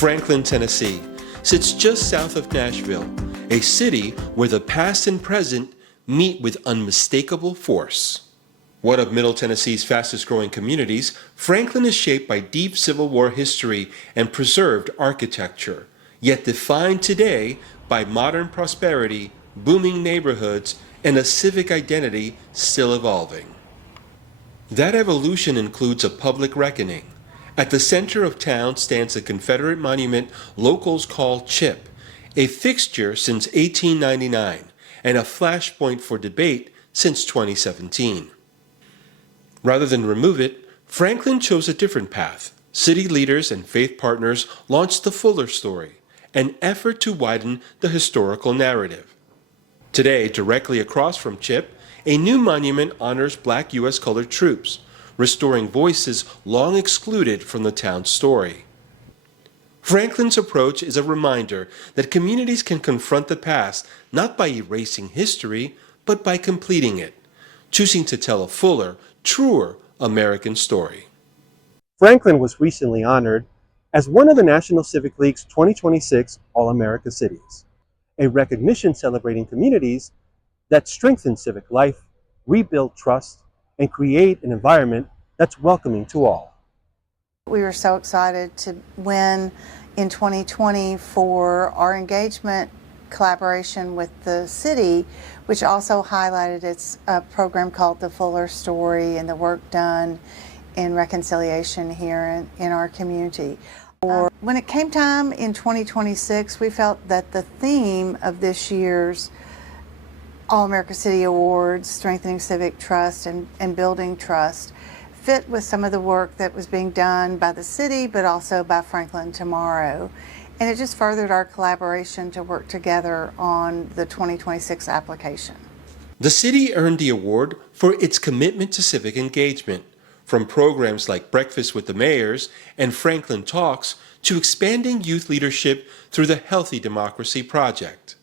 Franklin, Tennessee, sits just south of Nashville, a city where the past and present meet with unmistakable force. One of Middle Tennessee's fastest growing communities, Franklin is shaped by deep Civil War history and preserved architecture, yet defined today by modern prosperity, booming neighborhoods, and a civic identity still evolving. That evolution includes a public reckoning. At the center of town stands a Confederate monument locals call CHIP, a fixture since 1899 and a flashpoint for debate since 2017. Rather than remove it, Franklin chose a different path. City leaders and faith partners launched the Fuller Story, an effort to widen the historical narrative. Today, directly across from CHIP, a new monument honors Black U.S. colored troops, restoring voices long excluded from the town's story. Franklin's approach is a reminder that communities can confront the past not by erasing history, but by completing it, choosing to tell a fuller, truer American story. Franklin was recently honored as one of the National Civic League's 2026 All-America Cities, a recognition celebrating communities that strengthen civic life, rebuild trust, and create an environment that's welcoming to all. We were so excited to win in 2020 for our engagement collaboration with the city, which also highlighted its program called the Fuller Story and the work done in reconciliation here in our community. When it came time in 2026, we felt that the theme of this year's All-America City Awards, Strengthening Civic Trust and Building Trust, fit with some of the work that was being done by the city, but also by Franklin Tomorrow. And it just furthered our collaboration to work together on the 2026 application. The city earned the award for its commitment to civic engagement, from programs like Breakfast with the Mayors and Franklin Talks to expanding youth leadership through the Healthy Democracy Project.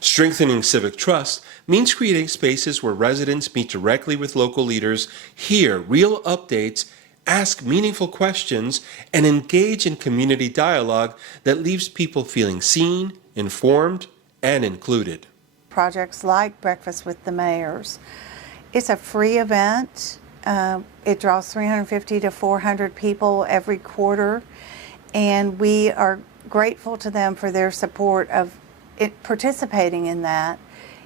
Strengthening civic trust means creating spaces where residents meet directly with local leaders, hear real updates, ask meaningful questions, and engage in community dialogue that leaves people feeling seen, informed, and included. Projects like Breakfast with the Mayors. It's a free event. It draws 350 to 400 people every quarter, and we are grateful to them for their support of participating in that.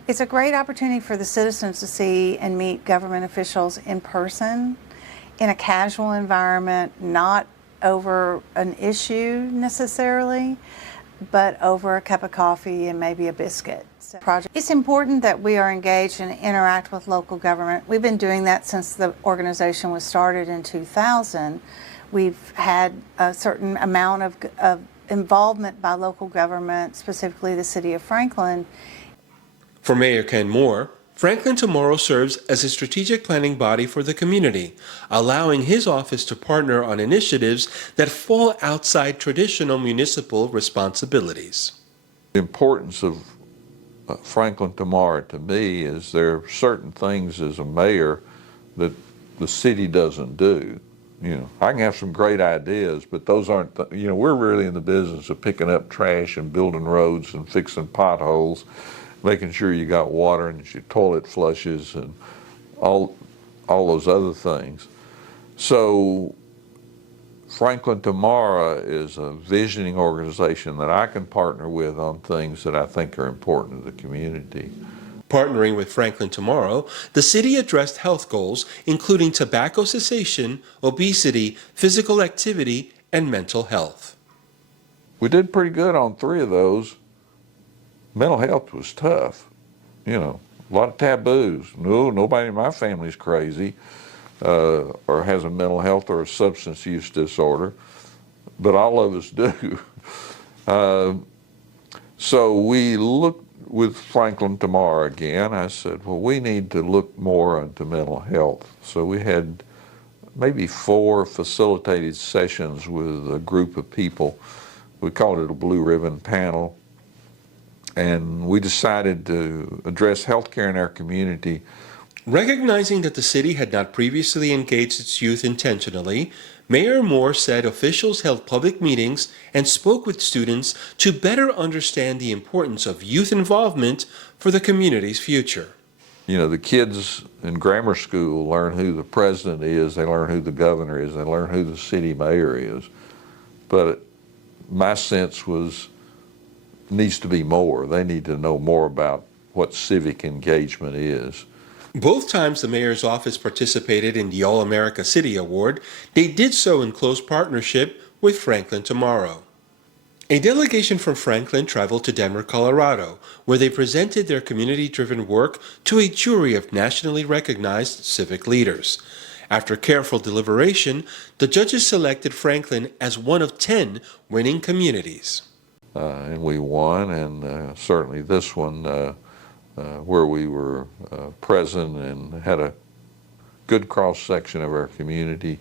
It's a great opportunity for the citizens to see and meet government officials in person, in a casual environment, not over an issue necessarily, but over a cup of coffee and maybe a biscuit. It's important that we are engaged and interact with local government. We've been doing that since the organization was started in 2000. We've had a certain amount of involvement by local government, specifically the city of Franklin. For Mayor Ken Moore, Franklin Tomorrow serves as a strategic planning body for the community, allowing his office to partner on initiatives that fall outside traditional municipal responsibilities. The importance of Franklin Tomorrow to me is there are certain things as a mayor that the city doesn't do. You know, I can have some great ideas, but those aren't, we're really in the business of picking up trash and building roads and fixing potholes, making sure you got water and your toilet flushes and all those other things. So Franklin Tomorrow is a visioning organization that I can partner with on things that I think are important to the community. Partnering with Franklin Tomorrow, the city addressed health goals, including tobacco cessation, obesity, physical activity, and mental health. We did pretty good on 3 of those. Mental health was tough. A lot of taboos. No, nobody in my family's crazy or has a mental health or a substance use disorder, but all of us do. So we looked with Franklin Tomorrow again. I said, well, we need to look more into mental health. So we had maybe 4 facilitated sessions with a group of people. We called it a Blue Ribbon Panel. And we decided to address healthcare in our community. Recognizing that the city had not previously engaged its youth intentionally, Mayor Moore said officials held public meetings and spoke with students to better understand the importance of youth involvement for the community's future. You know, the kids in grammar school learn who the president is, they learn who the governor is, they learn who the city mayor is. But my sense was, needs to be more. They need to know more about what civic engagement is. Both times the mayor's office participated in the All-America City Award, they did so in close partnership with Franklin Tomorrow. A delegation from Franklin traveled to Denver, Colorado, where they presented their community-driven work to a jury of nationally recognized civic leaders. After careful deliberation, the judges selected Franklin as one of 10 winning communities. And we won, and certainly this one, where we were present and had a good cross-section of our community,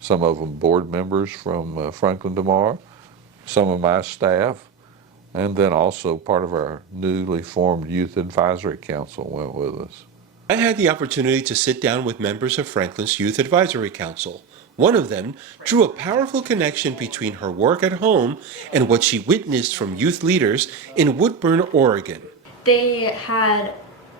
some of them board members from Franklin Tomorrow, some of my staff, and then also part of our newly formed Youth Advisory Council went with us. I had the opportunity to sit down with members of Franklin's Youth Advisory Council. One of them drew a powerful connection between her work at home and what she witnessed from youth leaders in Woodburn, Oregon. They had,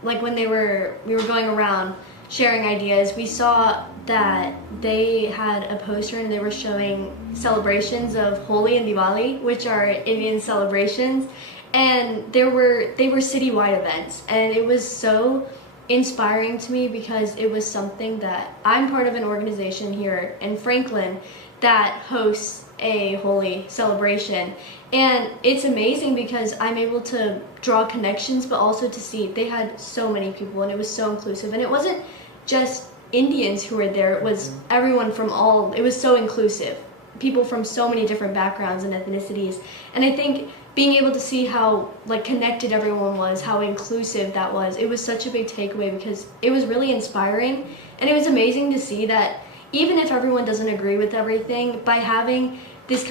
like when we were going around sharing ideas, we saw that they had a poster and they were showing celebrations of Holi and Diwali, which are Indian celebrations, and they were citywide events, and it was so inspiring to me because it was something that I'm part of an organization here in Franklin that hosts a Holi celebration, and it's amazing because I'm able to draw connections, but also to see they had so many people and it was so inclusive, and it wasn't just Indians who were there, it was everyone from all, it was so inclusive, people from so many different backgrounds and ethnicities, and I think being able to see how like connected everyone was, how inclusive that was, it was such a big takeaway because it was really inspiring, and it was amazing to see that even if everyone doesn't agree with everything, by having this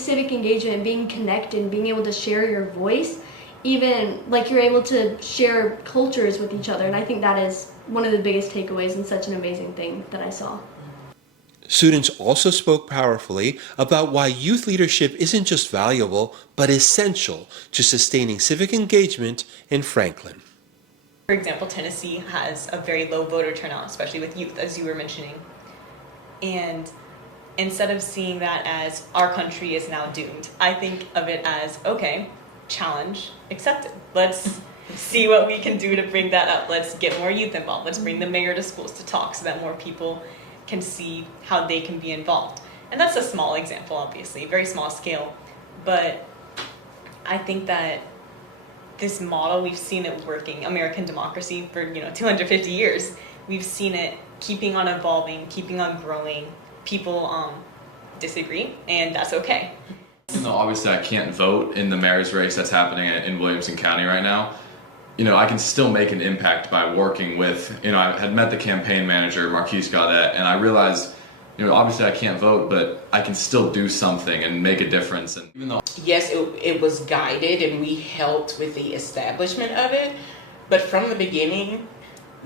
civic engagement, being connected and being able to share your voice, even like you're able to share cultures with each other, and I think that is one of the biggest takeaways and such an amazing thing that I saw. Students also spoke powerfully about why youth leadership isn't just valuable, but essential to sustaining civic engagement in Franklin. For example, Tennessee has a very low voter turnout, especially with youth, as you were mentioning. And instead of seeing that as our country is now doomed, I think of it as, okay, challenge accepted. Let's see what we can do to bring that up. Let's get more youth involved. Let's bring the mayor to schools to talk so that more people can see how they can be involved. And that's a small example, obviously, very small scale. But I think that this model, we've seen it working, American democracy for 250 years. We've seen it keeping on evolving, keeping on growing. People disagree, and that's okay. Even though obviously I can't vote in the mayor's race that's happening in Williamson County right now, I can still make an impact by working with, I had met the campaign manager, Marquise Gaudet, and I realized, obviously I can't vote, but I can still do something and make a difference. And even though yes, it was guided and we helped with the establishment of it, but from the beginning,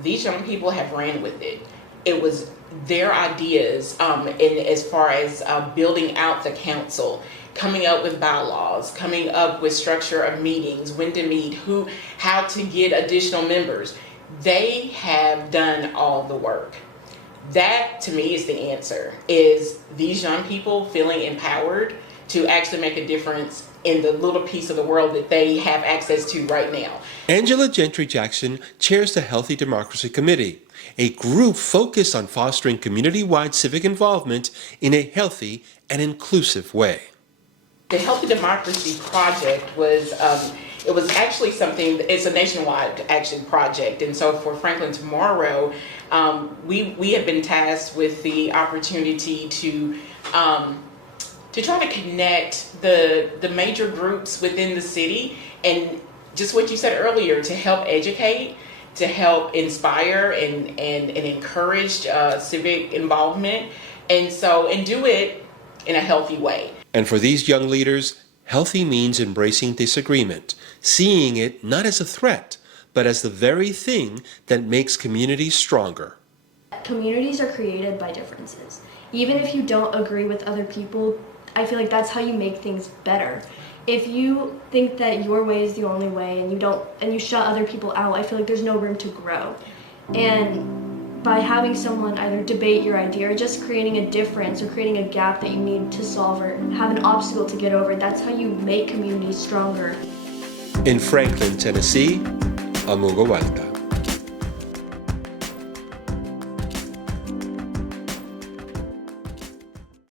these young people have ran with it. It was their ideas, and as far as building out the council, coming up with bylaws, coming up with structure of meetings, when to meet, how to get additional members. They have done all the work. That to me is the answer, is these young people feeling empowered to actually make a difference in the little piece of the world that they have access to right now. Angela Gentry Jackson chairs the Healthy Democracy Committee, a group focused on fostering community-wide civic involvement in a healthy and inclusive way. The Healthy Democracy Project was, it was actually something, it's a nationwide action project. And so for Franklin Tomorrow, we have been tasked with the opportunity to try to connect the major groups within the city, and just what you said earlier, to help educate, to help inspire and encourage civic involvement, and do it in a healthy way. And for these young leaders, healthy means embracing disagreement, seeing it not as a threat, but as the very thing that makes communities stronger. that communities are created by differences. Even if you don't agree with other people, I feel like that's how you make things better. If you think that your way is the only way and you shut other people out, I feel like there's no room to grow. And by having someone either debate your idea or just creating a difference or creating a gap that you need to solve or have an obstacle to get over, that's how you make communities stronger. In Franklin, Tennessee, Amuga Walta.